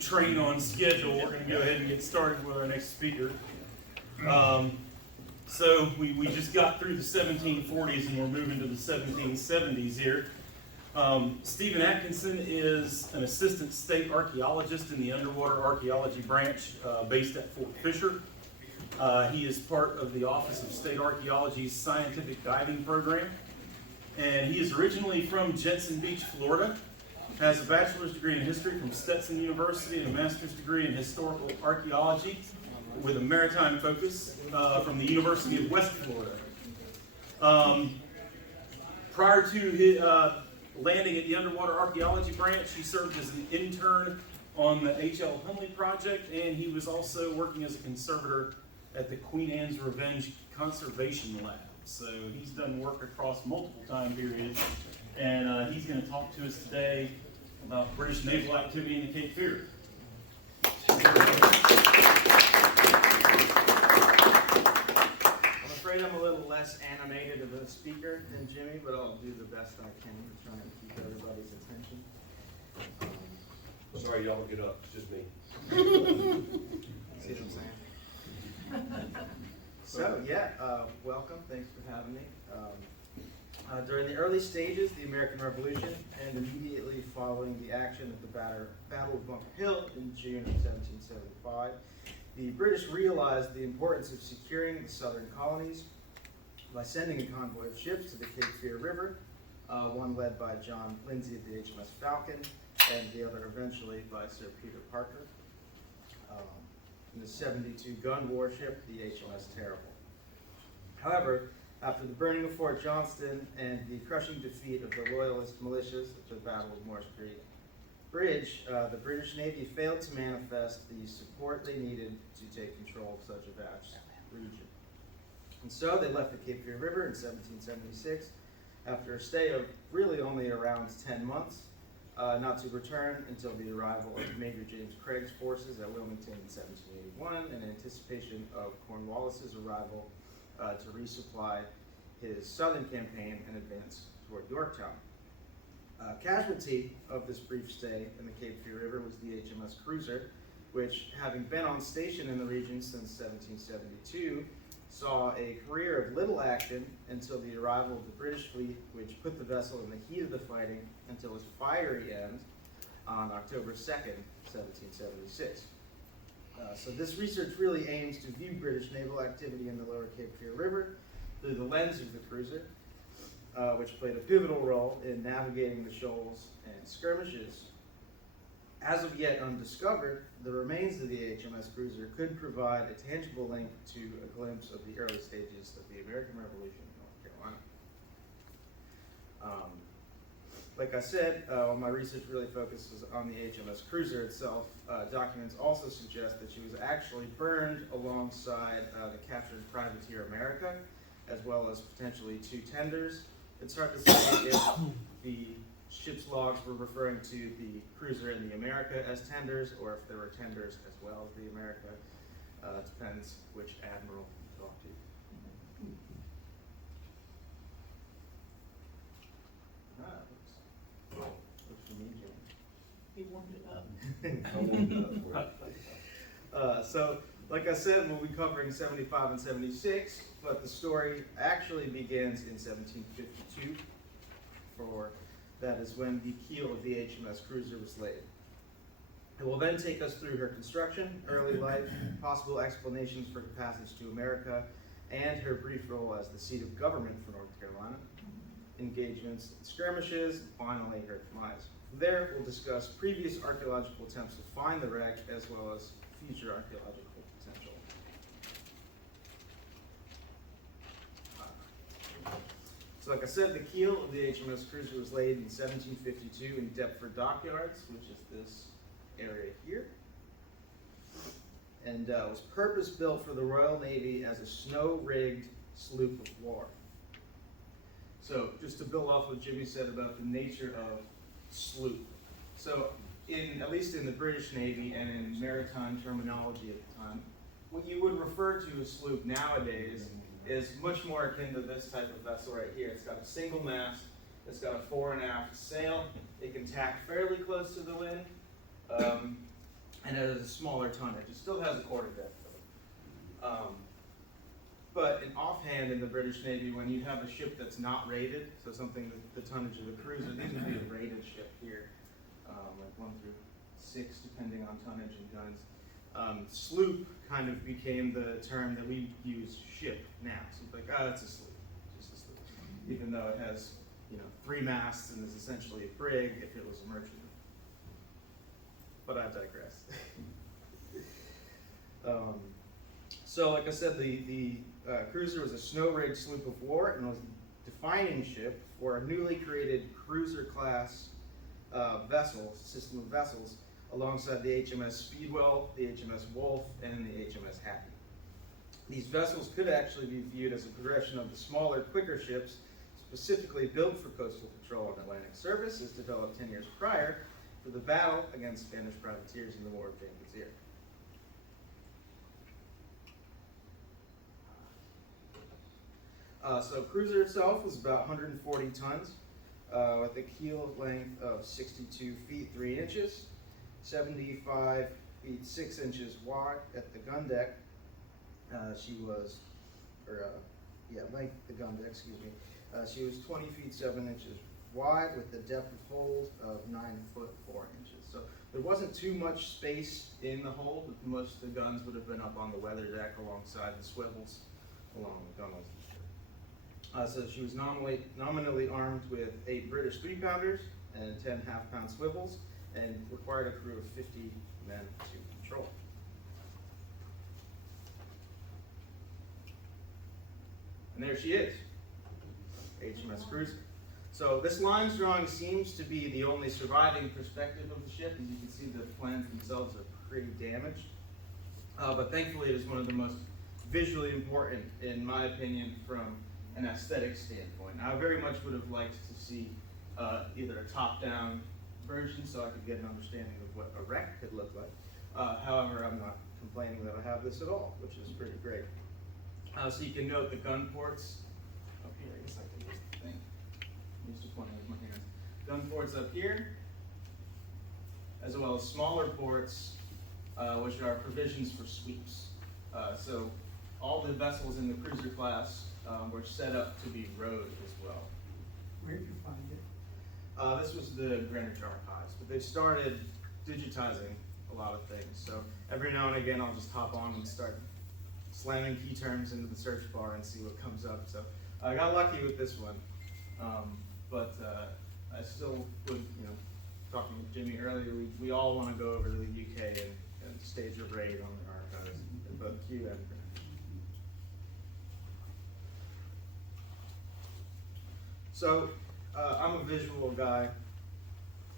train on schedule, we're going to go ahead and get started with our next speaker. So we just got through the 1740s and we're moving to the 1770s here. Stephen Atkinson is an Assistant State Archaeologist in the Underwater Archaeology Branch based at Fort Fisher. He is part of the Office of State Archaeology's Scientific Diving Program. And he is originally from Jensen Beach, Florida. Has a bachelor's degree in history from Stetson University and a master's degree in Historical Archaeology with a maritime focus from the University of West Florida. Prior to his, landing at the Underwater Archaeology Branch, he served as an intern on the H.L. Hunley project, and he was also working as a conservator at the Queen Anne's Revenge Conservation Lab. So he's done work across multiple time periods, and he's going to talk to us today about British naval activity in the Cape Fear. I'm afraid I'm a little less animated of a speaker than Jimmy, but I'll do the best I can to try and keep everybody's attention. Sorry, y'all don't get up. It's just me. See what I'm saying? So, welcome. Thanks for having me. During the early stages of the American Revolution and immediately following the action at the Battle of Bunker Hill in June of 1775, the British realized the importance of securing the southern colonies by sending a convoy of ships to the Cape Fear River, one led by John Lindsay of the HMS Falcon, and the other eventually by Sir Peter Parker, and the 72-gun warship, the HMS Terrible. However, after the burning of Fort Johnston and the crushing defeat of the Loyalist militias at the Battle of Morse Creek Bridge, the British Navy failed to manifest the support they needed to take control of such a vast region. And so they left the Cape Fear River in 1776 after a stay of really only around 10 months, not to return until the arrival of Major James Craig's forces at Wilmington in 1781 in anticipation of Cornwallis's arrival to resupply his southern campaign and advance toward Yorktown. Casualty of this brief stay in the Cape Fear River was the HMS Cruizer, which, having been on station in the region since 1772, saw a career of little action until the arrival of the British fleet, which put the vessel in the heat of the fighting until its fiery end on October 2nd, 1776. So this research really aims to view British naval activity in the lower Cape Fear River through the lens of the cruiser, which played a pivotal role in navigating the shoals and skirmishes. As of yet undiscovered, the remains of the HMS Cruiser could provide a tangible link to a glimpse of the early stages of the American Revolution in North Carolina. Like I said, my research really focuses on the HMS Cruiser itself. Documents also suggest that she was actually burned alongside the captured privateer America, as well as potentially two tenders. It's hard to say if the ship's logs were referring to the cruiser and the America as tenders, or if there were tenders as well as the America. Depends which admiral you talk to. Looks for me, Jim. He warmed it up. So, like I said, we'll be covering 75 and 76, but the story actually begins in 1752. That is when the keel of the HMS Cruiser was laid. It will then take us through her construction, early life, possible explanations for her passage to America, and her brief role as the seat of government for North Carolina, engagements and skirmishes, and finally her demise. From there, we'll discuss previous archaeological attempts to find the wreck, as well as future archaeological potential. So like I said, the keel of the HMS Cruiser was laid in 1752 in Deptford Dockyards, which is this area here, and was purpose-built for the Royal Navy as a snow-rigged sloop of war. So just to build off what Jimmy said about the nature of sloop. So at least in the British Navy and in maritime terminology at the time, what you would refer to as sloop nowadays is much more akin to this type of vessel right here. It's got a single mast, it's got a fore and aft sail, it can tack fairly close to the wind, and it has a smaller tonnage. It still has a quarterdeck though. But in offhand in the British Navy, when you have a ship that's not rated, so something that the tonnage of a cruiser, these would be a rated ship here, like 1 through 6, depending on tonnage and guns. Sloop kind of became the term that we use ship now. So it's like, oh, it's a sloop, just a sloop. Even though it has, 3 masts and is essentially a brig if it was a merchant. But I digress. So like I said, the cruiser was a snow-rigged sloop of war and was the defining ship for a newly created cruiser-class system of vessels, alongside the HMS Speedwell, the HMS Wolf, and the HMS Happy. These vessels could actually be viewed as a progression of the smaller, quicker ships specifically built for coastal patrol and Atlantic service, as developed 10 years prior for the battle against Spanish privateers in the War of Jenkins' Ear. So Cruiser itself was about 140 tons, with a keel length of 62 feet 3 inches, 75 feet 6 inches wide at the gun deck. Length of the gun deck, excuse me. She was 20 feet 7 inches wide with a depth of hold of 9 foot 4 inches. So there wasn't too much space in the hold, but most of the guns would have been up on the weather deck alongside the swivels along the gunwales. So she was nominally armed with 8 British 3-pounders and 10 half-pound swivels, and required a crew of 50 men to control. And there she is, HMS Cruizer. So this lines drawing seems to be the only surviving perspective of the ship. As you can see, the plans themselves are pretty damaged. But thankfully, it is one of the most visually important, in my opinion, from an aesthetic standpoint. Now, I very much would have liked to see either a top-down version so I could get an understanding of what a wreck could look like. However, I'm not complaining that I have this at all, which is pretty great. So you can note the gun ports up here. I guess I can use the thing. I'm used to pointing with my hands. Gun ports up here, as well as smaller ports, which are provisions for sweeps. So all the vessels in the cruiser class were set up to be rowed as well. Where did you find it? This was the Greenwich Archives, but they've started digitizing a lot of things. So every now and again, I'll just hop on and start slamming key terms into the search bar and see what comes up. So I got lucky with this one, but I still would, talking with Jimmy earlier, we all want to go over to the UK and stage a raid on the archives in both Kew and Greenwich. So I'm a visual guy,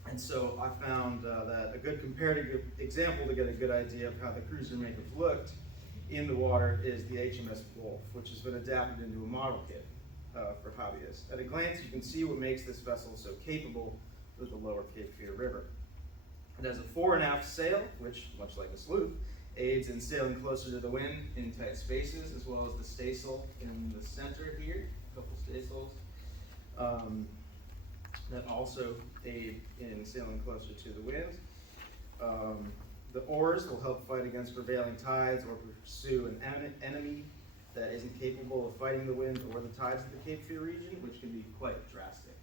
and so I found that a good comparative example to get a good idea of how the cruiser may have looked in the water is the HMS Wolf, which has been adapted into a model kit for hobbyists. At a glance, you can see what makes this vessel so capable with the lower Cape Fear River. It has a fore and aft sail, which, much like a sloop, aids in sailing closer to the wind in tight spaces, as well as the staysail in the center here, a couple staysails. That also aid in sailing closer to the wind. The oars will help fight against prevailing tides or pursue an enemy that isn't capable of fighting the wind or the tides of the Cape Fear region, which can be quite drastic.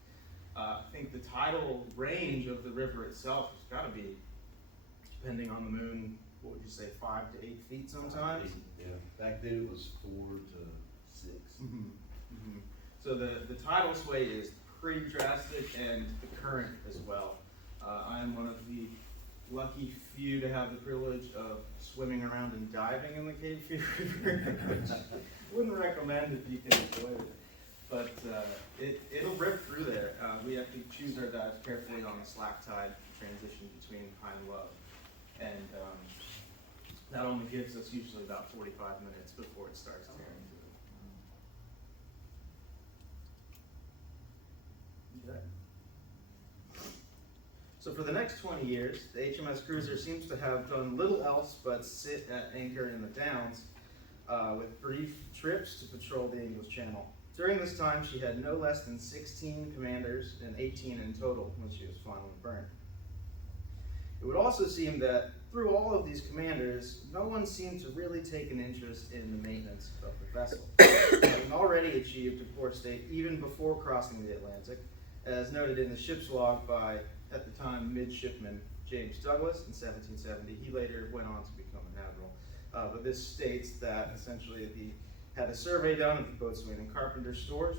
I think the tidal range of the river itself has got to be, depending on the moon, what would you say, 5 to 8 feet sometimes? Yeah, back then it was 4 to 6. Mm-hmm. Mm-hmm. So the tidal sway is pretty drastic, and the current as well. I am one of the lucky few to have the privilege of swimming around and diving in the Cape Fear River, which I wouldn't recommend if you can avoid it. But it'll rip through there. We have to choose our dives carefully on the slack tide transition between high and low. And that only gives us usually about 45 minutes before it starts tearing through. Okay. So for the next 20 years, the HMS Cruiser seems to have done little else but sit at anchor in the Downs with brief trips to patrol the English Channel. During this time, she had no less than 16 commanders and 18 in total when she was finally burned. It would also seem that through all of these commanders, no one seemed to really take an interest in the maintenance of the vessel, having already achieved a poor state even before crossing the Atlantic, as noted in the ship's log by, at the time, midshipman James Douglas in 1770. He later went on to become an admiral. But this states that essentially he had a survey done of the boatswain and carpenter stores,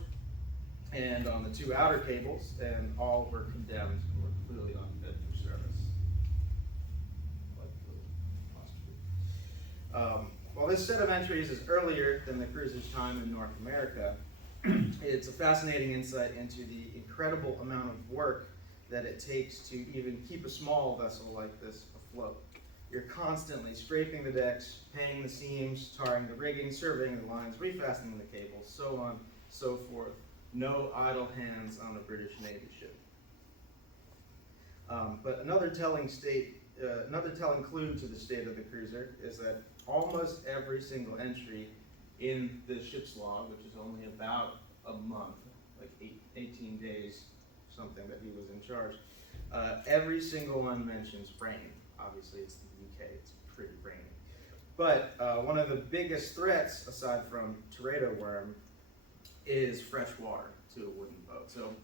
and on the two outer cables, and all were condemned and were clearly unfit for service. While this set of entries is earlier than the cruiser's time in North America, it's a fascinating insight into the incredible amount of work that it takes to even keep a small vessel like this afloat. You're constantly scraping the decks, paying the seams, tarring the rigging, surveying the lines, refastening the cables, so on, so forth. No idle hands on a British Navy ship. But another telling clue to the state of the cruiser is that almost every single entry in the ship's log, which is only about a month, like 18 days, something that he was in charge, every single one mentions rain. Obviously, it's the UK, it's pretty rainy. But one of the biggest threats, aside from teredo worm, is fresh water to a wooden boat. So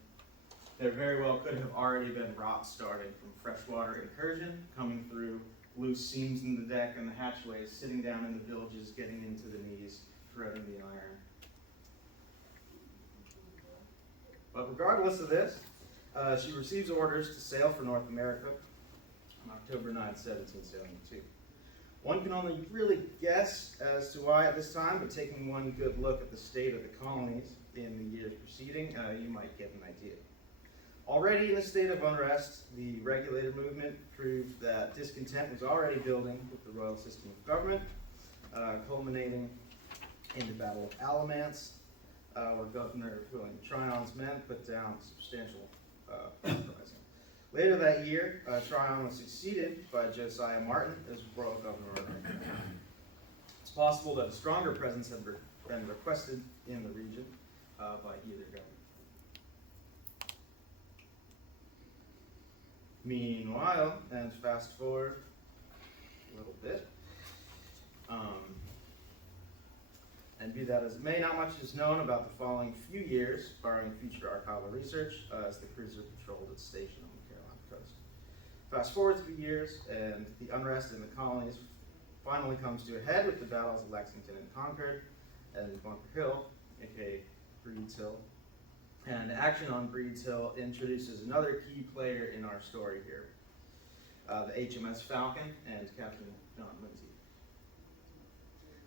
there very well could have already been rot starting from freshwater incursion, coming through loose seams in the deck and the hatchways, sitting down in the bilges, getting into the knees, corroding the iron. But regardless of this, she receives orders to sail for North America on October 9, 1772. One can only really guess as to why at this time, but taking one good look at the state of the colonies in the years preceding, you might get an idea. Already in a state of unrest, the regulator movement proved that discontent was already building with the royal system of government, culminating in the Battle of Alamance, where Governor William Tryon's men put down substantial uprising. Later that year, Tryon was succeeded by Josiah Martin as royal governor of North Carolina. It's possible that a stronger presence had been requested in the region by either governor. Meanwhile, and fast forward a little bit, and be that as it may, not much is known about the following few years, barring future archival research, as the cruiser patrolled its station on the Carolina coast. Fast forward 3 years, and the unrest in the colonies finally comes to a head with the battles of Lexington and Concord, and Bunker Hill, aka Breed's Hill. And action on Breed's Hill introduces another key player in our story here, the HMS Falcon and Captain John Lindsay.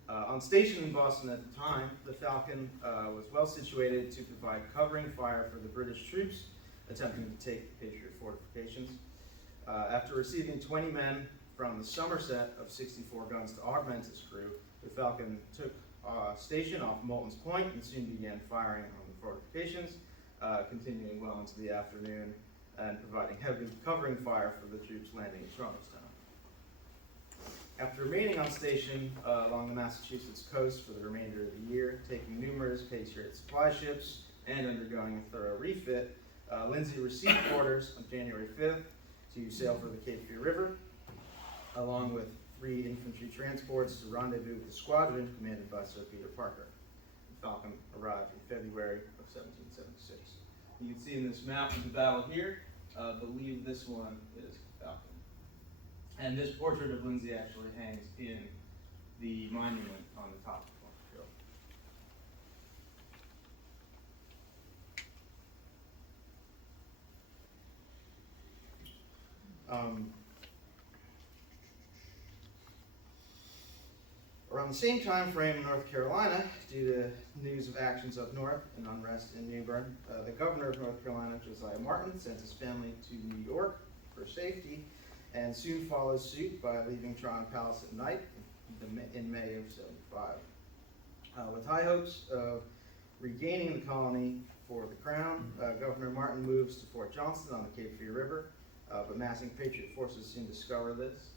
On station in Boston at the time, the Falcon was well situated to provide covering fire for the British troops attempting to take the Patriot fortifications. After receiving 20 men from the Somerset of 64 guns to augment its crew, the Falcon took station off Moulton's Point and soon began firing on the fortifications, continuing well into the afternoon and providing heavy covering fire for the troops landing in Charlestown. After remaining on station along the Massachusetts coast for the remainder of the year, taking numerous Patriot supply ships and undergoing a thorough refit, Lindsay received orders on January 5th to sail for the Cape Fear River, along with 3 infantry transports to rendezvous with the squadron commanded by Sir Peter Parker. The Falcon arrived in February of 1776. You can see in this map of the battle here, I believe this one is Falcon. And this portrait of Lindsay actually hangs in the monument on the top of Bunker Hill. Around the same time frame in North Carolina, due to news of actions up north and unrest in New Bern, the governor of North Carolina, Josiah Martin, sent his family to New York for safety, and soon follows suit by leaving Tryon Palace at night in May of '75. With high hopes of regaining the colony for the crown, Governor Martin moves to Fort Johnston on the Cape Fear River, but massing Patriot forces soon discover this.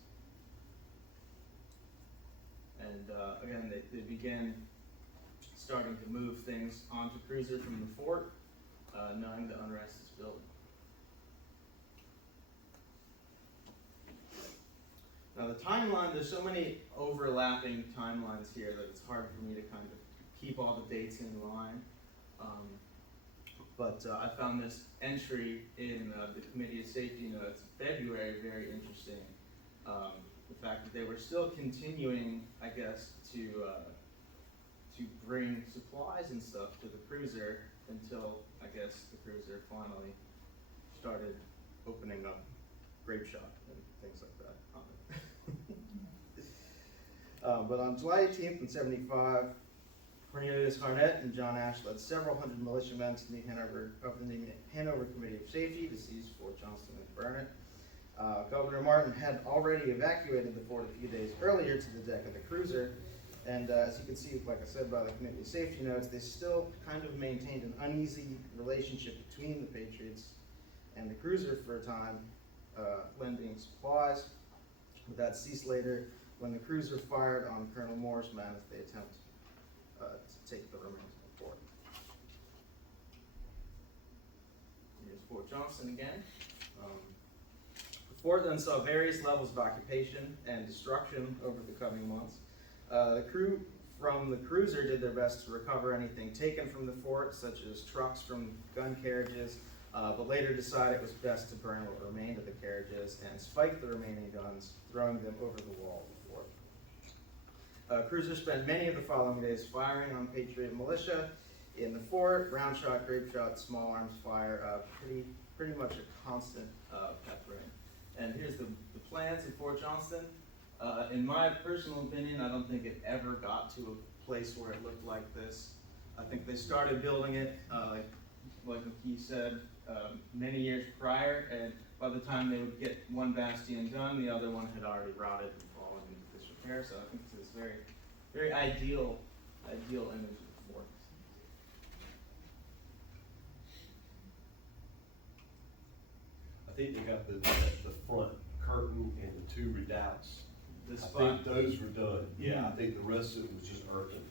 And again, they began starting to move things onto Cruizer from the fort, knowing the unrest is building. Now the timeline, there's so many overlapping timelines here that it's hard for me to kind of keep all the dates in line. But I found this entry in the Committee of Safety Notes, February, very interesting. The fact that they were still continuing, I guess, to bring supplies and stuff to the cruiser until, I guess, the cruiser finally started opening up grape shop and things like that on it. But on July 18th in 75, Cornelius Harnett and John Ash led several hundred militiamen to the Hanover Committee of Safety to seize Fort Johnston and burn it. Governor Martin had already evacuated the fort a few days earlier to the deck of the cruiser, and as you can see, like I said, by the Committee of Safety Notes, they still kind of maintained an uneasy relationship between the Patriots and the cruiser for a time, lending supplies. But that ceased later when the cruiser fired on Colonel Moore's men as they attempted to take the remains of the fort. Here's Fort Johnston again. The fort then saw various levels of occupation and destruction over the coming months. The crew from the cruiser did their best to recover anything taken from the fort, such as trucks from gun carriages, but later decided it was best to burn what remained of the carriages and spike the remaining guns, throwing them over the wall of the fort. Cruiser spent many of the following days firing on Patriot militia in the fort, round shot, grape shot, small arms fire, pretty much a constant peppering. And here's the plans of Fort Johnston. In my personal opinion, I don't think it ever got to a place where it looked like this. I think they started building it, like McKee said, many years prior, and by the time they would get one bastion done, the other one had already rotted and fallen into disrepair. So I think it's this very, very ideal image of the fort. I think they got the front curtain and the two redoubts. This I spot, think those were done. Yeah, I think the rest of it was just earthen.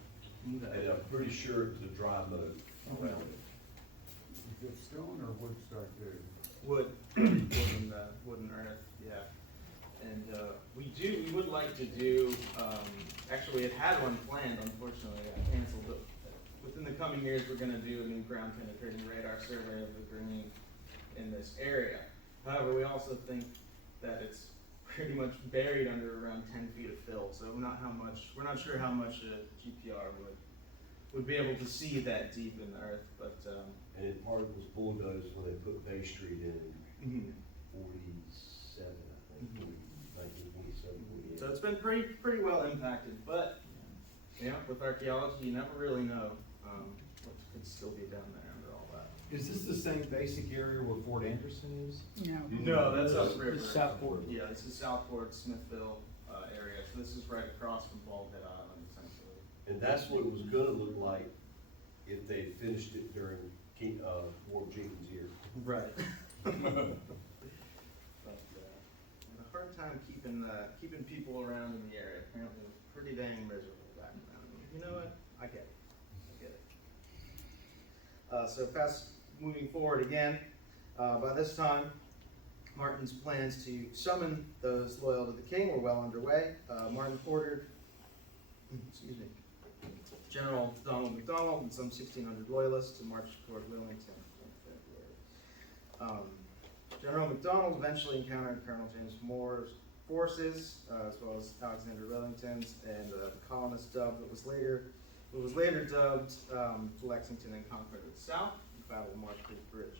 And I'm pretty sure it was a dry mode around it. Is it stone or wood start there? wood, wooden earth, yeah. And we would like to do, actually it had one planned, unfortunately it got canceled, but within the coming years we're gonna do a new ground penetrating radar survey of the green in this area. However, we also think that it's pretty much buried under around 10 feet of fill, so we're not sure how much a GPR would be able to see that deep in the earth, but And then part of it was bulldozed when they put Bay Street in 47, I think, 1947, 48. so it's been pretty well impacted, but yeah, with archaeology, you never really know what could still be down there under all that. Is this the same basic area where Fort Anderson is? No. No, that's upriver. It's Southport. Yeah, this is Southport, Smithville area, so this is right across from Baldhead Island, essentially. And that's what it was gonna look like if they finished it during Ward Jenkins' year. Right. But had a hard time keeping people around in the area. Apparently, it was pretty dang miserable back then. You know what? I get it. So moving forward again. By this time, Martin's plans to summon those loyal to the king were well underway. Martin ordered, General Donald McDonald and some 1,600 loyalists to march toward Wilmington in February. General McDonald eventually encountered Colonel James Moore's forces, as well as Alexander Wellington's, and the colonists dubbed what was later dubbed Lexington and conquered the South, the Battle of Marsh Creek Bridge.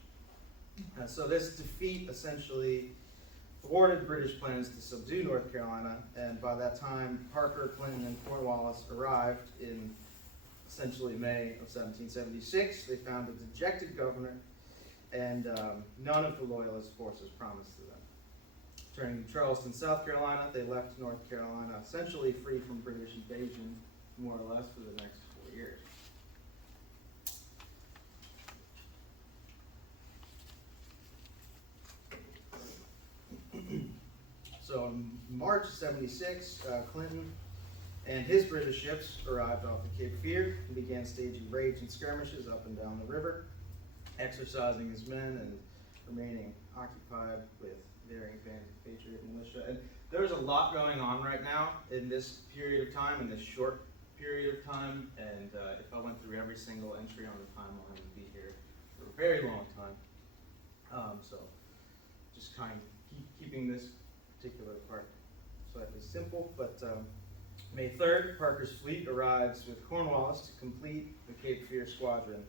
So this defeat essentially thwarted British plans to subdue North Carolina, and by that time, Parker, Clinton, and Cornwallis arrived in essentially May of 1776. They found a dejected governor, and none of the Loyalist forces promised to them. Turning to Charleston, South Carolina, they left North Carolina essentially free from British invasion, more or less, for the next 4 years. So in March of 76, Clinton and his British ships arrived off the Cape Fear and began staging raids and skirmishes up and down the river, exercising his men and remaining occupied with varying bands of Patriot militia. And There's a lot going on right now in this period of time, in this short period of time, and if I went through every single entry on the timeline, we'd be here for a very long time. So just kind of keeping this particular part slightly simple, but May 3rd, Parker's fleet arrives with Cornwallis to complete the Cape Fear Squadron.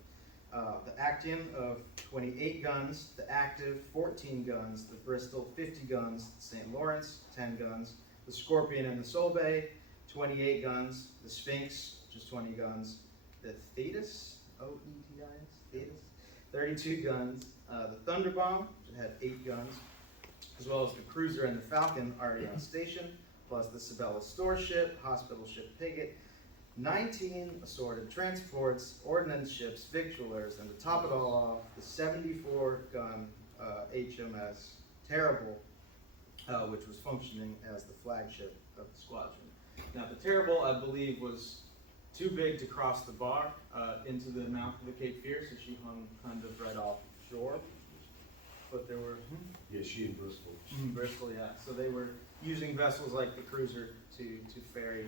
The Actian of 28 guns, the Active 14 guns, the Bristol 50 guns, the St. Lawrence 10 guns, the Scorpion and the Solbay 28 guns, the Sphinx, which is 20 guns, the Thetis, O-E-T-I-S, Thetis, 32 guns, the Thunderbomb, which had 8 guns, as well as the Cruiser and the Falcon already on station, plus the Sabella store ship, hospital ship Piggott, 19 assorted transports, ordnance ships, victualers, and to top it all off, the 74-gun HMS Terrible, which was functioning as the flagship of the squadron. Now, the Terrible, I believe, was too big to cross the bar into the mouth of the Cape Fear, so she hung kind of right off shore. But there were Yeah, she in Bristol. Bristol, yeah. So they were using vessels like the Cruiser to ferry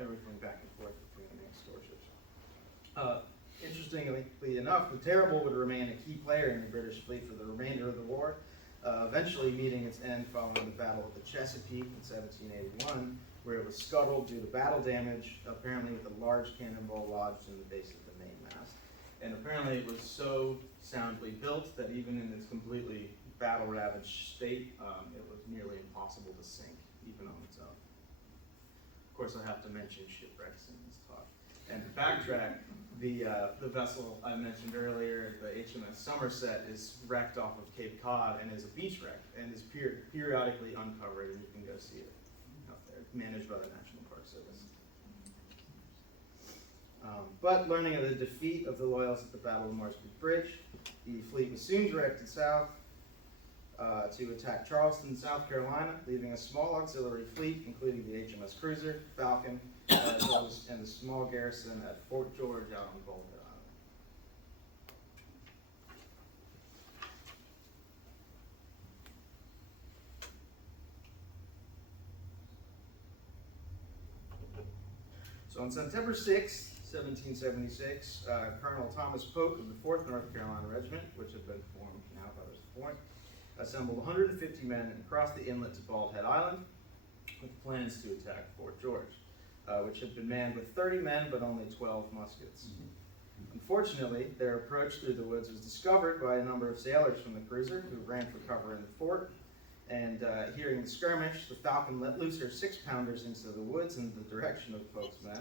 everything back and forth between the main storeships. Interestingly enough, the Terrible would remain a key player in the British fleet for the remainder of the war, eventually meeting its end following the Battle of the Chesapeake in 1781, where it was scuttled due to battle damage, apparently with a large cannonball lodged in the base of the mainmast. And apparently it was so soundly built that even in its completely battle-ravaged state, it was nearly impossible to sink, even on its own. Of course, I have to mention shipwrecks in this talk. And to backtrack, the vessel I mentioned earlier, the HMS Somerset, is wrecked off of Cape Cod and is a beach wreck and is periodically uncovered, and you can go see it out there, managed by the National Park Service. But learning of the defeat of the Loyalists at the Battle of Marsby Bridge, the fleet was soon directed south to attack Charleston, South Carolina, leaving a small auxiliary fleet, including the HMS Cruiser, Falcon, as well as and the small garrison at Fort George out on Bullhead Island. So on September 6th, 1776, Colonel Thomas Polk of the 4th North Carolina Regiment, which had been formed now by this point, assembled 150 men and crossed the inlet to Bald Head Island with plans to attack Fort George, which had been manned with 30 men but only 12 muskets. Unfortunately, their approach through the woods was discovered by a number of sailors from the Cruiser who ran for cover in the fort, and hearing the skirmish, the Falcon let loose her 6-pounders into the woods in the direction of Polk's men,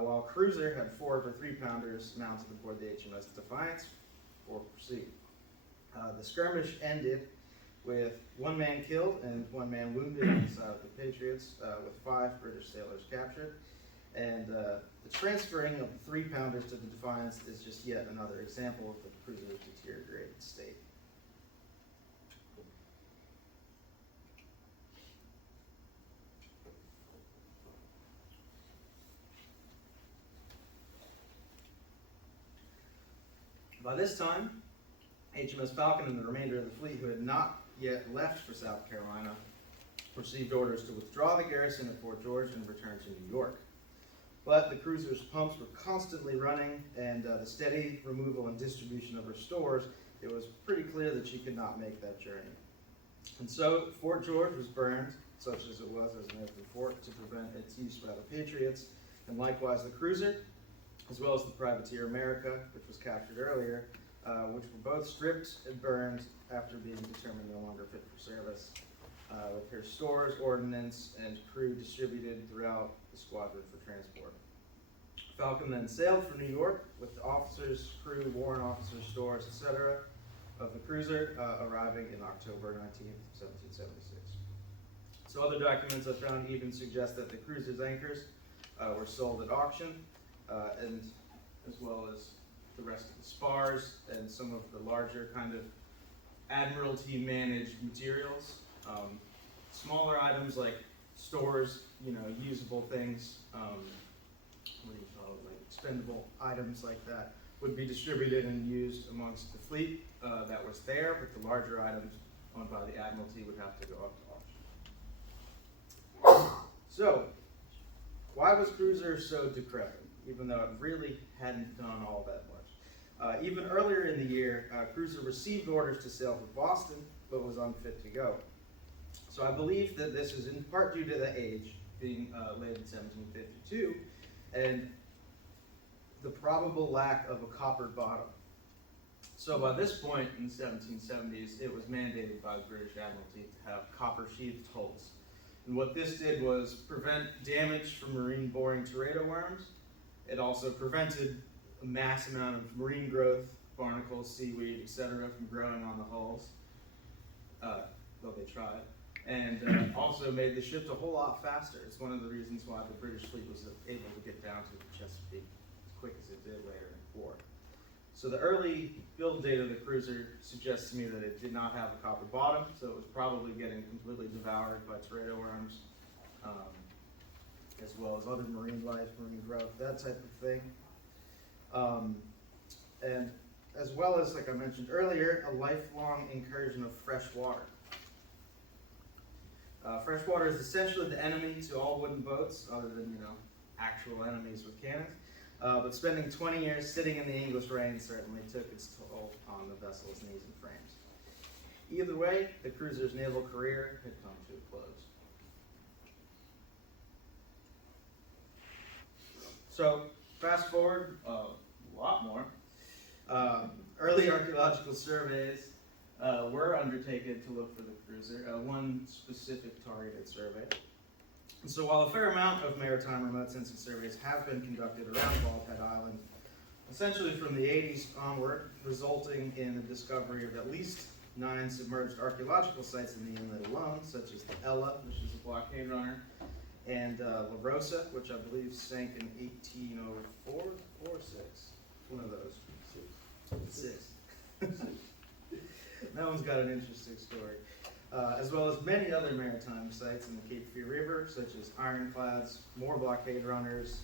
while Cruiser had 4 of her 3-pounders mounted aboard the HMS Defiance for pursuit. The skirmish ended with 1 man killed and 1 man wounded on the side of the Patriots, with 5 British sailors captured. And the transferring of the 3-pounders to the Defiance is just yet another example of the cruiser's deteriorated state. By this time, HMS Falcon and the remainder of the fleet, who had not yet left for South Carolina, received orders to withdraw the garrison at Fort George and return to New York. But the cruiser's pumps were constantly running, and the steady removal and distribution of her stores, it was pretty clear that she could not make that journey. And so Fort George was burned, such as it was as an open fort, to prevent its use by the Patriots, and likewise the cruiser, as well as the privateer America, which was captured earlier, which were both stripped and burned after being determined no longer fit for service, with her stores, ordnance, and crew distributed throughout the squadron for transport. Falcon then sailed for New York with the officers, crew, warrant officers, stores, etc. of the cruiser, arriving in October 19th, 1776. So other documents I found even suggest that the cruiser's anchors were sold at auction, and as well as the rest of the spars and some of the larger kind of admiralty managed materials. Smaller items like stores, usable things, what do you call it, like expendable items like that, would be distributed and used amongst the fleet that was there, but the larger items owned by the Admiralty would have to go up to auction. So, why was Cruizer so decrepit, even though it really hadn't done all that much? Even earlier in the year, Cruizer received orders to sail for Boston, but was unfit to go. So I believe that this is in part due to the age, being laid in 1752, and the probable lack of a coppered bottom. So by this point in the 1770s, it was mandated by the British Admiralty to have copper-sheathed hulls. And what this did was prevent damage from marine boring teredo worms. It also prevented a mass amount of marine growth, barnacles, seaweed, etc., from growing on the hulls, though they tried. And also made the ships a whole lot faster. It's one of the reasons why the British fleet was able to get down to the Chesapeake as quick as it did later in the war. So the early build date of the Cruizer suggests to me that it did not have a copper bottom, so it was probably getting completely devoured by teredo worms, as well as other marine life, marine growth, that type of thing. And as well as, like I mentioned earlier, a lifelong incursion of fresh water. Fresh water is essentially the enemy to all wooden boats, other than, actual enemies with cannons. But spending 20 years sitting in the English rain certainly took its toll on the vessel's knees and frames. Either way, the Cruizer's naval career had come to a close. So, fast forward a lot more. Early archaeological surveys were undertaken to look for the Cruizer, one specific targeted survey. And so while a fair amount of maritime remote sensing surveys have been conducted around Baldhead Island, essentially from the 80s onward, resulting in the discovery of at least 9 submerged archaeological sites in the inlet alone, such as the Ella, which is a blockade runner, and La Rosa, which I believe sank in 1804 or 6. One of those. 6. That one's got an interesting story. As well as many other maritime sites in the Cape Fear River, such as ironclads, more blockade runners,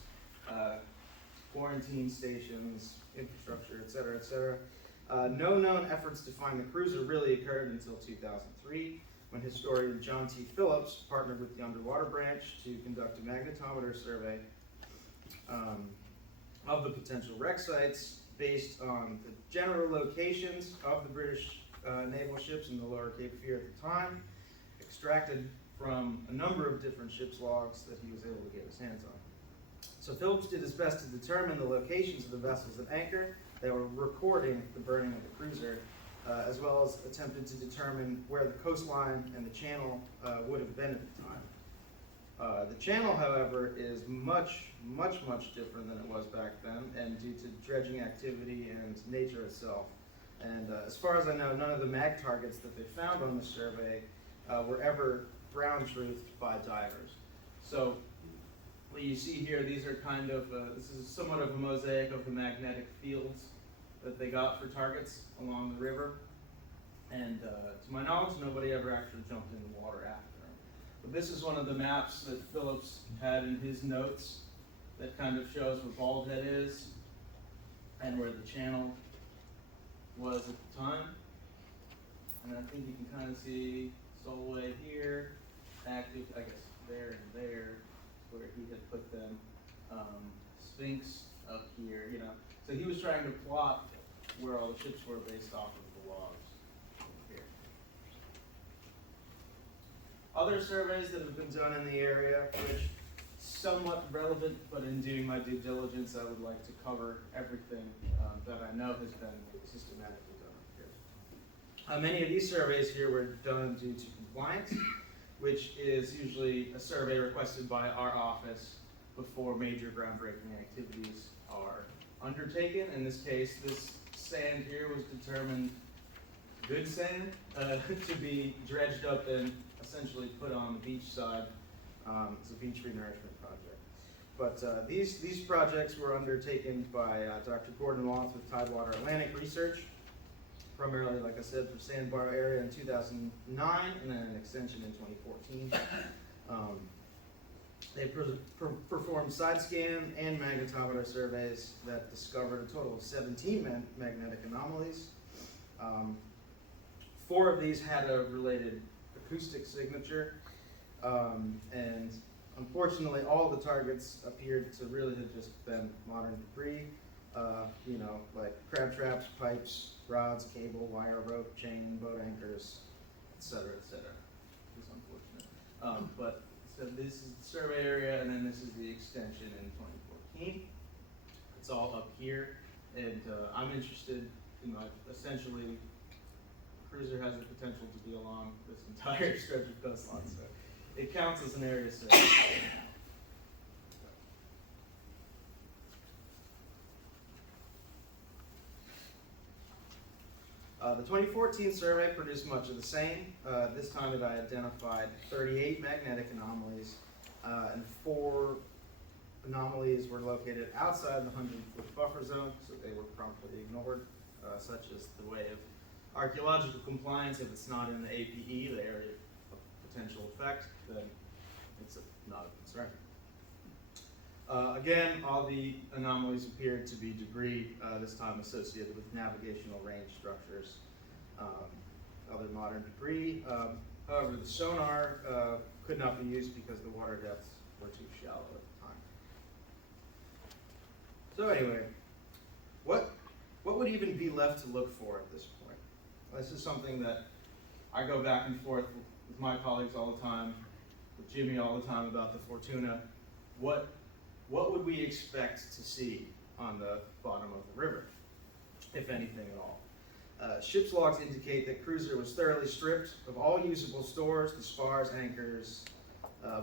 quarantine stations, infrastructure, etc., etc. No known efforts to find the Cruizer really occurred until 2003, when historian John T. Phillips partnered with the Underwater Branch to conduct a magnetometer survey of the potential wreck sites based on the general locations of the British naval ships in the lower Cape Fear at the time, extracted from a number of different ships' logs that he was able to get his hands on. So Phillips did his best to determine the locations of the vessels at anchor that were recording the burning of the Cruizer, as well as attempted to determine where the coastline and the channel would have been at the time. The channel, however, is much different than it was back then, and due to dredging activity and nature itself. And as far as I know, none of the mag targets that they found on the survey were ever ground-truthed by divers. So what you see here, these are kind of, this is somewhat of a mosaic of the magnetic fields that they got for targets along the river. And to my knowledge, nobody ever actually jumped in the water after them. But this is one of the maps that Phillips had in his notes that kind of shows where Baldhead is and where the channel was at the time. And I think you can kind of see Solway here, active, I guess, there and there, where he had put them. Sphinx up here, So he was trying to plot where all the ships were based off of the logs here. Other surveys that have been done in the area, which somewhat relevant, but in doing my due diligence, I would like to cover everything that I know has been systematically done here. Many of these surveys here were done due to compliance, which is usually a survey requested by our office before major groundbreaking activities are undertaken. In this case, this sand here was determined good sand to be dredged up and essentially put on the beach side. It's a beach renourishment project. But these projects were undertaken by Dr. Gordon Loth with Tidewater Atlantic Research, primarily, like I said, for sandbar area in 2009 and then an extension in 2014. They performed side scan and magnetometer surveys that discovered a total of 17 magnetic anomalies. 4 of these had a related acoustic signature, and Unfortunately, all the targets appeared to really have just been modern debris, you know, like crab traps, pipes, rods, cable, wire, rope, chain, boat anchors, etc., etc. It's unfortunate. But so this is the survey area, and then this is the extension in 2014. It's all up here, and I'm interested in, like, essentially, Cruizer has the potential to be along this entire stretch of coastline, so it counts as an area survey. The 2014 survey produced much of the same. This time it identified 38 magnetic anomalies, and 4 anomalies were located outside the 100-foot buffer zone, so they were promptly ignored, such as the way of archaeological compliance. If it's not in the APE, the area of potential effect, then it's not a concern. Again, all the anomalies appeared to be debris, this time associated with navigational range structures, other modern debris. However, the sonar could not be used because the water depths were too shallow at the time. So anyway, what would even be left to look for at this point? This is something that I go back and forth with my colleagues all the time, with Jimmy all the time about the Fortuna. What would we expect to see on the bottom of the river, if anything at all? Ship's logs indicate that Cruizer was thoroughly stripped of all usable stores, the spars, anchors,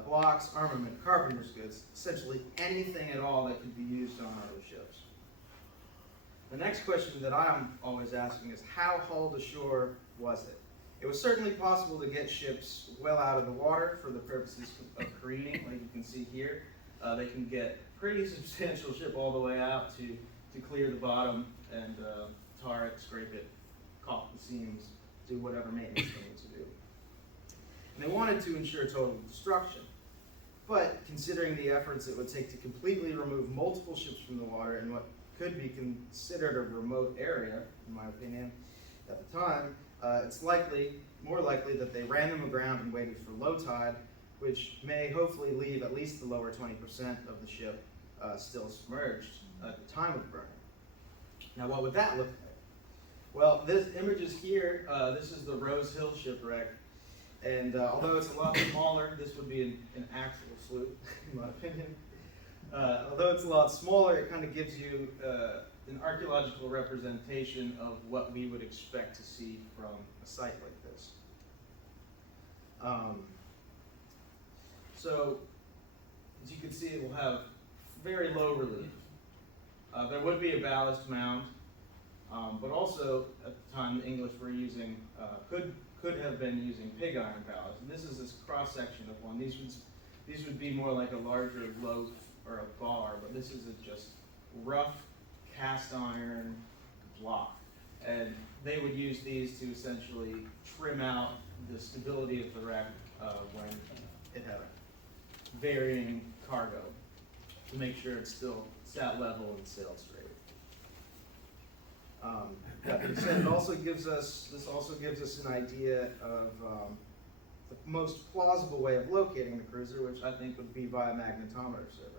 blocks, armament, carpenter's goods, essentially anything at all that could be used on other ships. The next question that I'm always asking is, how hauled ashore was it? It was certainly possible to get ships well out of the water for the purposes of careening, like you can see here. They can get pretty substantial ship all the way out to clear the bottom and tar it, scrape it, caulk the seams, do whatever maintenance they need to do. And they wanted to ensure total destruction. But considering the efforts it would take to completely remove multiple ships from the water in what could be considered a remote area, in my opinion, at the time, it's more likely that they ran them aground and waited for low tide, which may hopefully leave at least the lower 20% of the ship still submerged at the time of burning. Now, what would that look like? Well, this images here, this is the Rose Hill shipwreck, and although it's a lot smaller, this would be an actual sloop, in my opinion. Although it's a lot smaller, it kind of gives you an archaeological representation of what we would expect to see from a site like this. So, as you can see, it will have very low relief. There would be a ballast mound, but also at the time the English were using, could have been using pig iron ballast. And this is this cross section of one. These would be more like a larger loaf or a bar, but this is a just rough cast iron block. And they would use these to essentially trim out the stability of the wreck when it had a varying cargo to make sure it still sat level and sailed straight. That being said, this also gives us an idea of the most plausible way of locating the cruiser, which I think would be via magnetometer survey.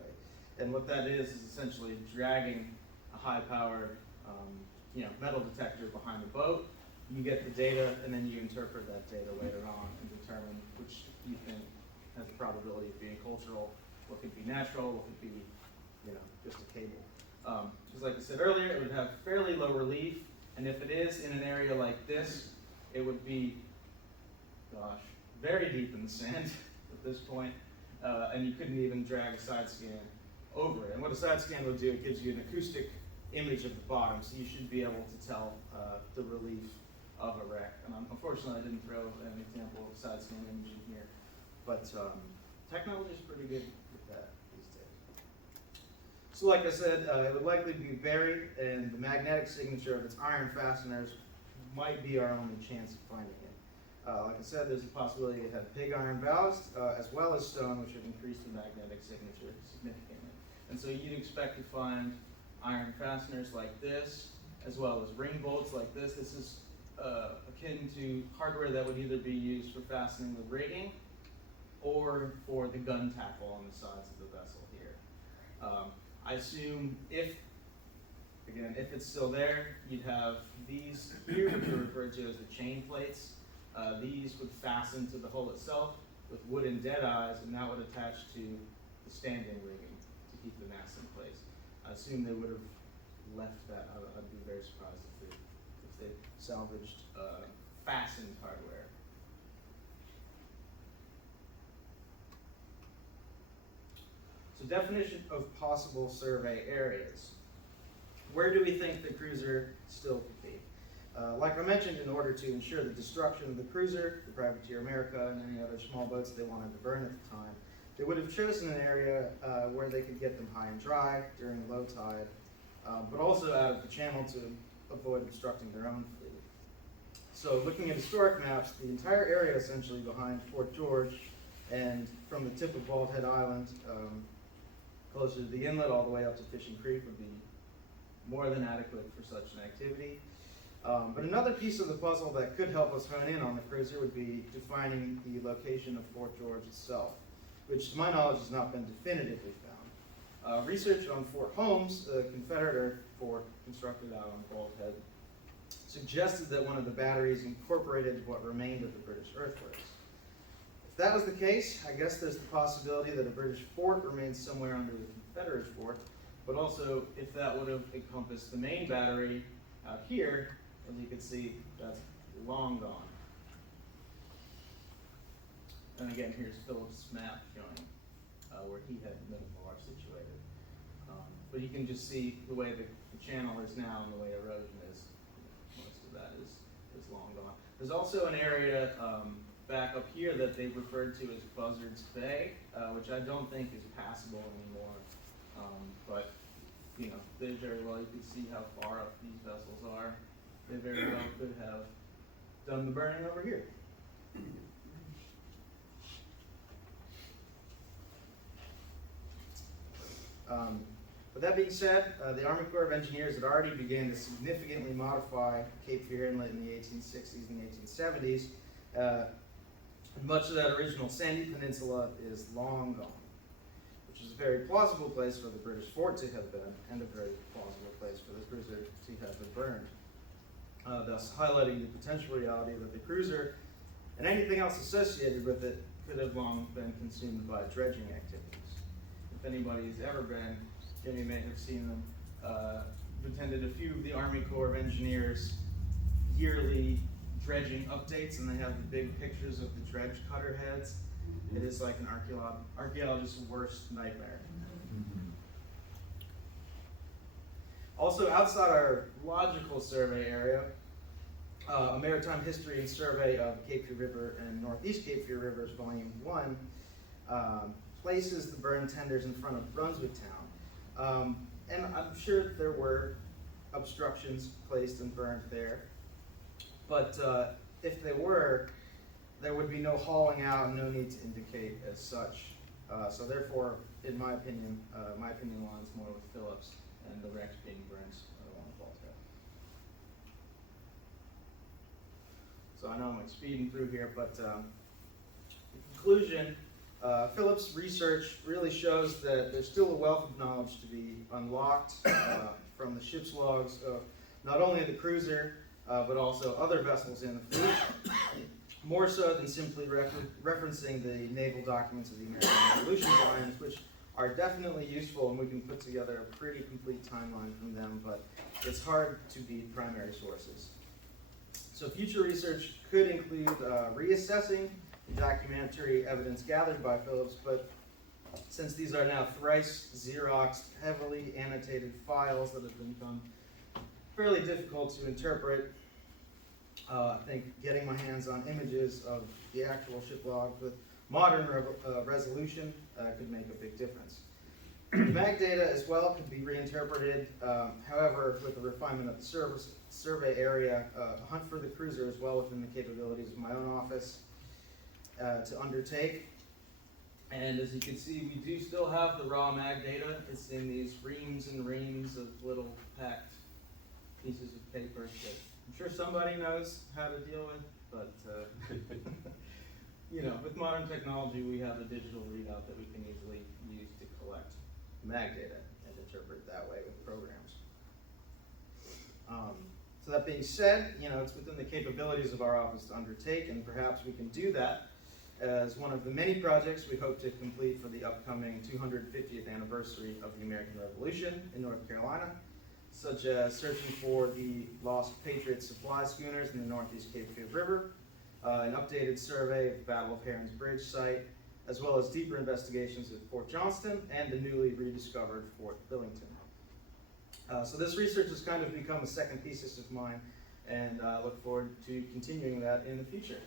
And what that is essentially dragging a high-powered metal detector behind the boat. You get the data, and then you interpret that data later on and determine which you think has the probability of being cultural, what could be natural, what could be, just a cable. Because like I said earlier, it would have fairly low relief, and if it is in an area like this, it would be, very deep in the sand at this point, and you couldn't even drag a side scan over it. And what a side scan would do, it gives you an acoustic image of the bottom, so you should be able to tell the relief of a wreck. And unfortunately, I didn't throw an example of a side scan image in here, but technology is pretty good with that these days. So like I said, it would likely be buried, and the magnetic signature of its iron fasteners might be our only chance of finding it. Like I said, there's a possibility it had pig iron ballast, as well as stone, which would increase the magnetic signature significantly. And so you'd expect to find iron fasteners like this, as well as ring bolts like this. This is akin to hardware that would either be used for fastening the rigging or for the gun tackle on the sides of the vessel here. I assume if it's still there, you'd have these here, which are referred to as the chain plates. These would fasten to the hull itself with wooden dead eyes, and that would attach to the standing rigging to keep the mast in place. I assume they would have left that. I'd be very surprised if they salvaged fastened hardware. So definition of possible survey areas. Where do we think the cruiser still could be? Like I mentioned, in order to ensure the destruction of the cruiser, the privateer America, and any other small boats they wanted to burn at the time, they would have chosen an area where they could get them high and dry during low tide, but also out of the channel to avoid obstructing their own fleet. So looking at historic maps, the entire area essentially behind Fort George and from the tip of Bald Head Island closer to the inlet all the way up to Fishing Creek would be more than adequate for such an activity. But another piece of the puzzle that could help us hone in on the cruiser would be defining the location of Fort George itself, which to my knowledge has not been definitively found. Research on Fort Holmes, a Confederate fort constructed out on Bald Head, suggested that one of the batteries incorporated what remained of the British earthworks. If that was the case, I guess there's the possibility that a British fort remains somewhere under the Confederate fort, but also if that would have encompassed the main battery out here, as you can see, that's long gone. And again, here's Philip's map showing where he had the Naval situated. But you can just see the way the channel is now and the way erosion is. Most of that is long gone. There's also an area back up here that they referred to as Buzzards Bay, which I don't think is passable anymore. But you know, they very well, you can see how far up these vessels are. They very well could have done the burning over here. With that being said, the Army Corps of Engineers had already began to significantly modify Cape Fear Inlet in the 1860s and 1870s. Much of that original sandy peninsula is long gone, which is a very plausible place for the British fort to have been, and a very plausible place for the cruiser to have been burned. Thus highlighting the potential reality that the cruiser and anything else associated with it could have long been consumed by dredging activities. If anybody's ever been, Jimmy may have seen them, attended a few of the Army Corps of Engineers yearly dredging updates, and they have the big pictures of the dredge cutter heads. It is like an archaeologist's worst nightmare. Also, outside our logical survey area, a maritime history and survey of Cape Fear River and Northeast Cape Fear Rivers, Volume 1, places the burn tenders in front of Brunswick Town. And I'm sure there were obstructions placed and burned there. But if they were, there would be no hauling out and no need to indicate as such. So therefore, in my opinion lines more with Phillips and the wrecks being burnt along the Baltic. So I know I'm like speeding through here, but in conclusion, Phillips' research really shows that there's still a wealth of knowledge to be unlocked from the ship's logs of not only the cruiser, but also other vessels in the fleet, more so than simply referencing the naval documents of the American Revolution times, which are definitely useful, and we can put together a pretty complete timeline from them, but it's hard to beat primary sources. So future research could include reassessing the documentary evidence gathered by Phillips, but since these are now thrice Xeroxed, heavily annotated files that have become fairly difficult to interpret, I think getting my hands on images of the actual ship log with modern resolution could make a big difference. The mag data as well could be reinterpreted, however, with the refinement of the survey area, a hunt for the cruiser is well within the capabilities of my own office to undertake. And as you can see, we do still have the raw mag data. It's in these reams and reams of little packed pieces of paper that I'm sure somebody knows how to deal with, but with modern technology, we have a digital readout that we can easily use to collect mag data and interpret it that way with programs. So that being said, it's within the capabilities of our office to undertake, and perhaps we can do that as one of the many projects we hope to complete for the upcoming 250th anniversary of the American Revolution in North Carolina, such as searching for the lost Patriot supply schooners in the Northeast Cape Fear River, an updated survey of the Battle of Herons Bridge site, as well as deeper investigations at Fort Johnston and the newly rediscovered Fort Billington. So this research has kind of become a second thesis of mine, and I look forward to continuing that in the future.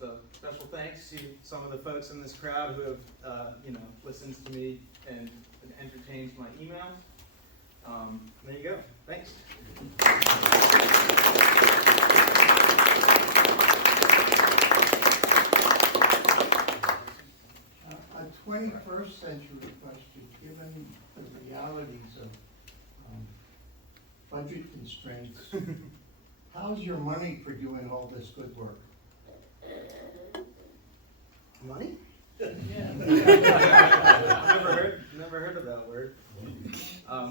So special thanks to some of the folks in this crowd who have, listened to me and entertained my emails. There you go. Thanks. A 21st century question, given the realities of budget constraints, how's your money for doing all this good work? Money? Never heard of that word.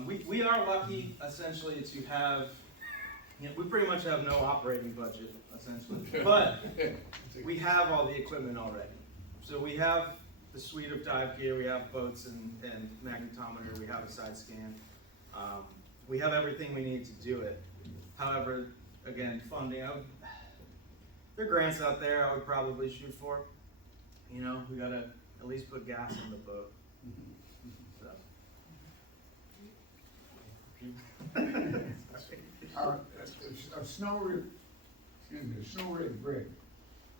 We are lucky, essentially, to have. We pretty much have no operating budget, essentially, but we have all the equipment already. So we have the suite of dive gear, we have boats and magnetometer, we have a side scan. We have everything we need to do it. However, again, funding, there are grants out there I would probably shoot for. We gotta at least put gas in the boat. So. A snow rig brig,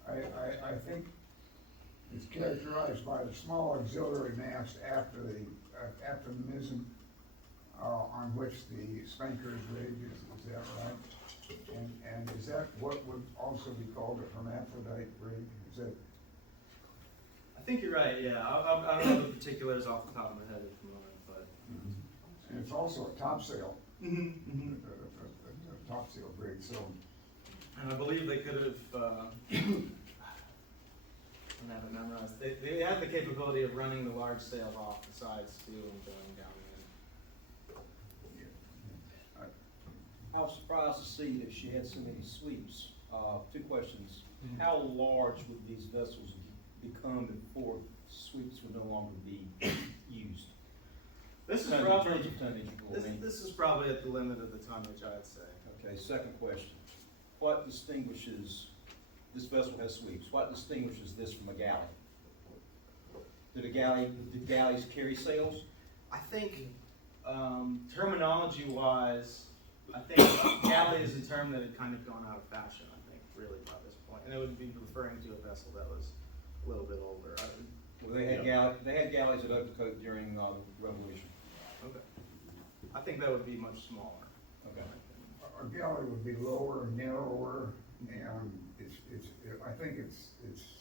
I think it's characterized by the small auxiliary mast after the mizzen, on which the spanker is rigged, is that right? And is that what would also be called a hermaphrodite rig? Is that? I think you're right, yeah. I don't know the particulars off the top of my head at the moment, but. And it's also a topsail. Mm-hmm. A topsail brig, so. And I believe they could have, I have it memorized. They have the capability of running the large sails off the sides too and going down I was surprised to see that she had so many sweeps. Two questions. Mhm. How large would these vessels become before sweeps would no longer be used? This is In terms probably, of tonnage, I mean. this is probably at the limit of the tonnage, I'd say. Okay, second question. What distinguishes, this vessel has sweeps, what distinguishes this from a galley? Did galleys carry sails? I think, terminology-wise, I think galley is a term that had kind of gone out of fashion, I think, really by this point. And it would be referring to a vessel that was a little bit older. Well, they had galleys at Okokoke during the Revolution. Okay. I think that would be much smaller. Okay. A galley would be lower, narrower, and I think its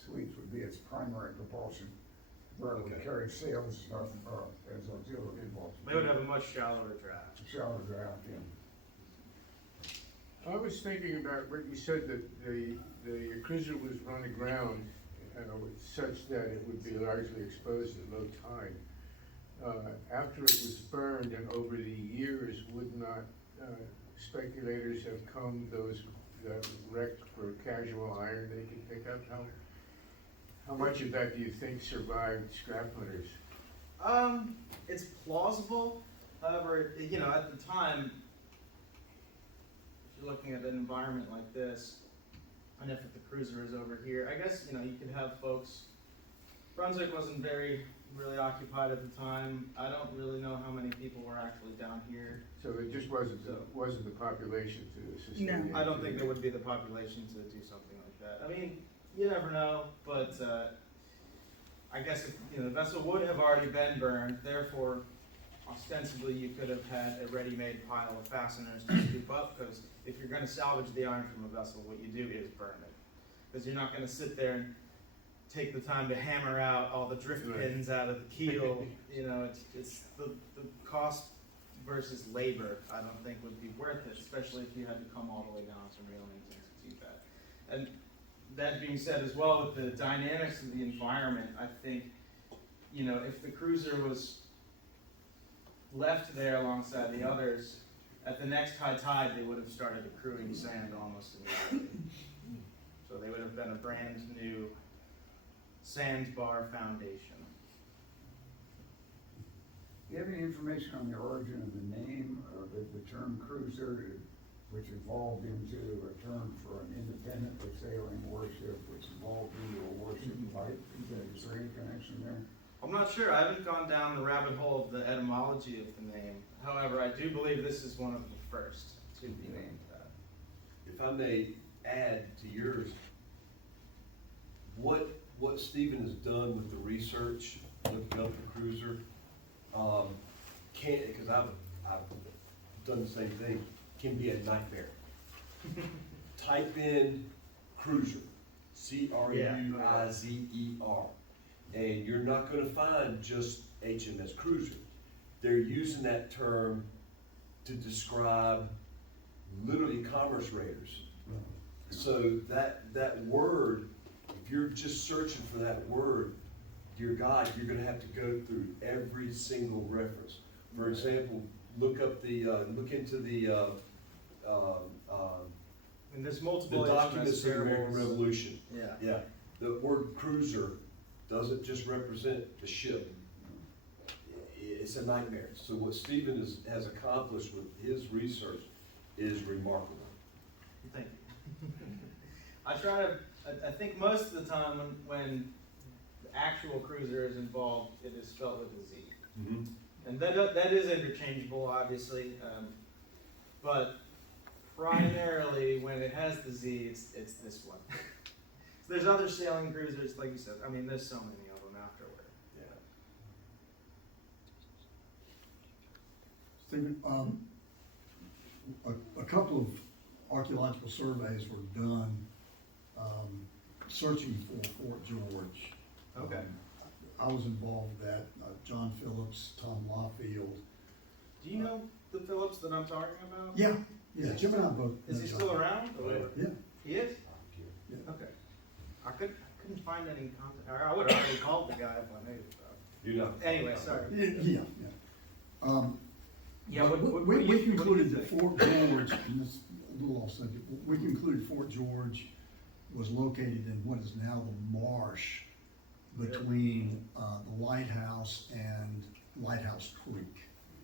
sweeps would be its primary propulsion, where it would Okay. carry sails as auxiliary propulsion. They would have a much shallower draft. Shallow draft, yeah. I was thinking about what you said, that the cruiser was run aground such that it would be largely exposed at low tide. After it was burned and over the years, would not speculators have come, those that wrecked for casual iron they could pick up? How much of that do you think survived scrap hunters? It's plausible. However, at the time, if you're looking at an environment like this, and if the cruiser is over here, I guess, you could have folks. Brunswick wasn't really occupied at the time. I don't really know how many people were actually down here. So it just wasn't the population to sustain it? I don't think there would be the population to do something like that. I mean, you never know, but I guess if, the vessel would have already been burned, therefore, ostensibly you could have had a ready-made pile of fasteners to scoop up, because if you're going to salvage the iron from a vessel, what you do is burn it. Because you're not going to sit there and take the time to hammer out all the drift pins out of the keel. It's the cost versus labor, I don't think would be worth it, especially if you had to come all the way down to Reelington to do that. And that being said as well, with the dynamics of the environment, I think, you know, if the cruiser was left there alongside the others, at the next high tide, they would have started accruing sand almost immediately. So they would have been a brand new sandbar foundation. Do you have any information on the origin of the name of the term cruiser, which evolved into a term for an independently sailing warship, which evolved into a warship type? Is there any connection there? I'm not sure. I haven't gone down the rabbit hole of the etymology of the name. However, I do believe this is one of the first to be named that. If I may add to yours, what Stephen has done with the research, looking up the cruiser, because I've done the same thing, can be a nightmare. Type in cruiser, C-R-U-I-Z-E-R, and you're not gonna find just HMS Cruiser. They're using that term to describe literally commerce raiders. So that word, if you're just searching for that word, dear God, you're gonna have to go through every single reference. For example, look into the And there's multiple documents of the American parables. Revolution. Yeah. Yeah, the word cruiser doesn't just represent the ship. It's a nightmare. So what Stephen has accomplished with his research is remarkable. Thank you. I think most of the time when the actual cruiser is involved, it is spelled with a Z. Mm-hmm. And that is interchangeable, obviously, but primarily when it has the Z, it's this one. There's other sailing cruisers, like you said. I mean, there's so many of them afterward. Yeah. Stephen, a couple of archaeological surveys were done searching for Fort George. Okay. I was involved with that. John Phillips, Tom Lawfield. Do you know the Phillips that I'm talking about? Yeah, Jim and I both. Is he still around? Oh, yeah. Yeah. He is? Yeah. Okay. I couldn't find any contact. I would have already called the guy if I knew. You know. Anyway, sorry. Yeah. Yeah, We concluded that Fort George, and this is a little off subject, we concluded Fort George was located in what is now the marsh between the lighthouse and Lighthouse Creek.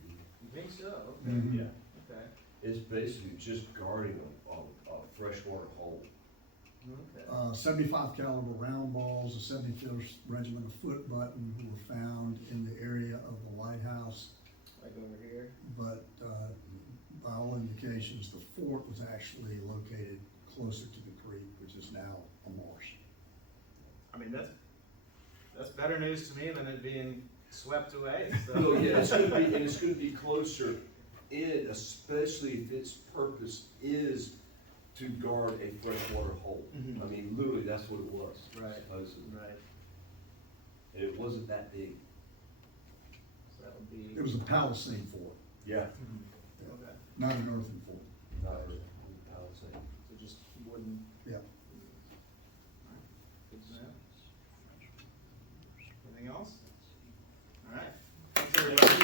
You think so? Okay. Mhm. Yeah. Okay. It's basically just guarding a freshwater hole. Okay. 75 caliber round balls, a 71st Regiment of Foot Button were found in the area of the lighthouse, Like over here. but by all indications, the fort was actually located closer to the creek, which is now a marsh. I mean, that's better news to me than it being swept away. So. No, yeah, it's gonna be closer in, especially if its purpose is to guard a freshwater hole. Mhm. I mean, literally, that's what it was. Right. Supposedly. Right. And it wasn't that big. So that would be. It was a Palisade fort, Yeah. Okay. not an earthen fort. Not really, Palisade. So just wooden. Yeah. Good to know. Anything else? All right. Thanks, everybody.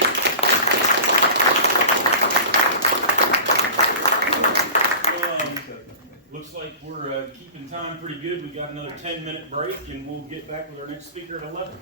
Looks like we're keeping time pretty good. We got another 10-minute break, and we'll get back with our next speaker at 11.